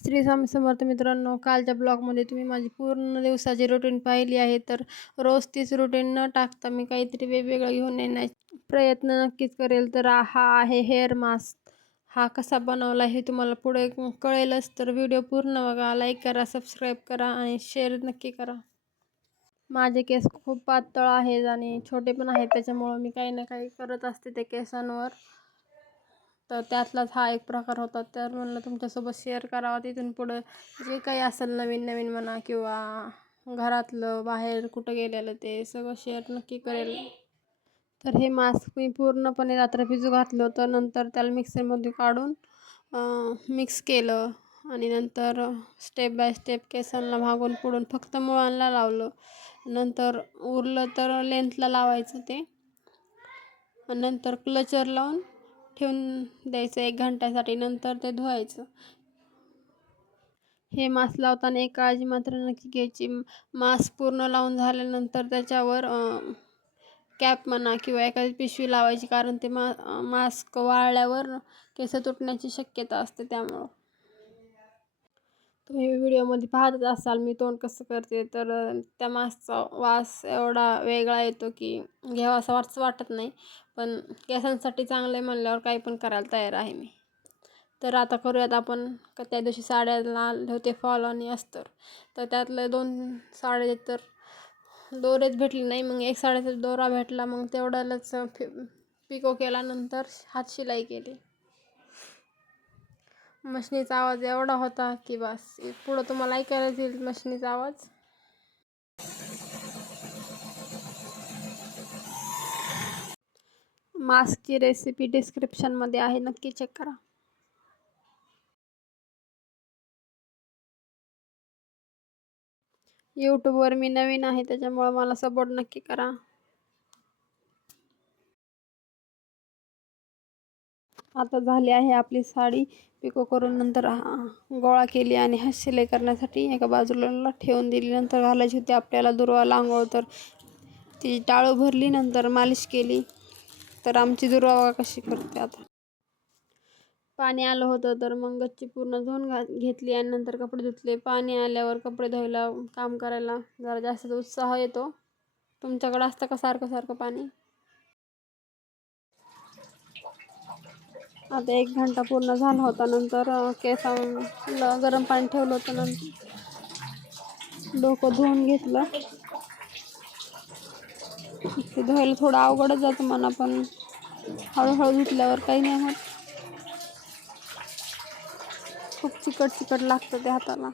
श्री स्वामी समर्थ मित्रांनो, कालच्या ब्लॉगमध्ये तुम्ही माझी पूर्ण दिवसाची रुटीन पाहिली आहे. तर रोज तीच रुटीन न टाकता मी काहीतरी वेगवेगळं घेऊन येण्याचा प्रयत्न नक्कीच करेल. तर हा आहे हेअर मास्क. हा कसा बनवला हे तुम्हाला पुढे कळेलच. तर व्हिडिओ पूर्ण बघा, लाईक करा, सबस्क्राईब करा आणि शेअर नक्की करा. माझे केस खूप पातळ आहेत आणि छोटे पण आहेत, त्याच्यामुळं मी काही ना काही करत असते ते केसांवर. तर त्यातलाच हा एक प्रकार होता. तर म्हणलं तुमच्यासोबत शेअर करावा. तिथून पुढं जे काही असेल नवीन नवीन म्हणा किंवा घरातलं बाहेर कुठं गेलेलं ते सगळं शेअर नक्की करेल. तर हे मास्क मी पूर्णपणे रात्र भिजू घातलं होतं. नंतर त्याला मिक्सरमध्ये काढून मिक्स केलं आणि नंतर स्टेप बाय स्टेप केसांना भागून पुढून फक्त मुळांना लावलं. नंतर उरलं तर लेंथला लावायचं ते. नंतर क्लचर लावून ठेवून द्यायचं 1 घंट्यासाठी. नंतर ते धुवायचं. हे मास्क लावताना एक काळजी मात्र नक्की घ्यायची. मास्क पूर्ण लावून झाल्यानंतर त्याच्यावर कॅप म्हणा किंवा एखादी पिशवी लावायची, कारण ते मास्क वाळल्यावर केस तुटण्याची शक्यता असते. त्यामुळं तुम्ही व्हिडिओमध्ये पाहतच असाल मी तोंड कसं करते. तर त्या मास्कचा वास एवढा वेगळा येतो की घ्यावासा वाटत नाही. पण केसांसाठी चांगलं आहे म्हणल्यावर काही पण करायला तयार आहे मी. तर आता करूयात आपण. त्या दिवशी साड्याला आले होते फॉल आणि अस्तर. तर त्यातले 2 साड्या तर दोरेच भेटले नाही. मग एक साड्याचा दोरा भेटला. मग तेवढ्यालाच पिको केला. नंतर हात शिलाई केली. मशिनीचा आवाज एवढा होता की बस. पुढं तुम्हाला ऐकायला येईल मशिनीचा आवाज. मास्कची रेसिपी डिस्क्रिप्शनमध्ये आहे, नक्की चेक करा. यूट्यूबवर मी नवीन आहे, त्याच्यामुळे मला सपोर्ट नक्की करा. आता झाली आहे आपली साडी पिको करून. नंतर गोळा केली आणि हात शिलाई करण्यासाठी एका बाजूला ठेवून दिली. नंतर घालायची होती आपल्याला दुर्वा आंघोळ. तर ती टाळू भरली, नंतर मालिश केली. तर आमची दुर्वा बघा कशी करते. आता पाणी आलं होतं तर मग गच्ची पूर्ण धुवून घेतली आणि नंतर कपडे धुतले. पाणी आल्यावर कपडे धुवायला काम करायला जरा जास्त उत्साह येतो. तुमच्याकडे असतं का सारखं सारखं पाणी? आता 1 घंटा पूर्ण झाला होता. नंतर केसांना गरम पाणी ठेवलं होतं. नंतर डोकं धुवून घेतलं. ते धुवायला थोडं अवघडच जातं म्हणा, पण हळूहळू धुतल्यावर काही नाही होत. खूप चिकट चिकट लागतं ते हाताला.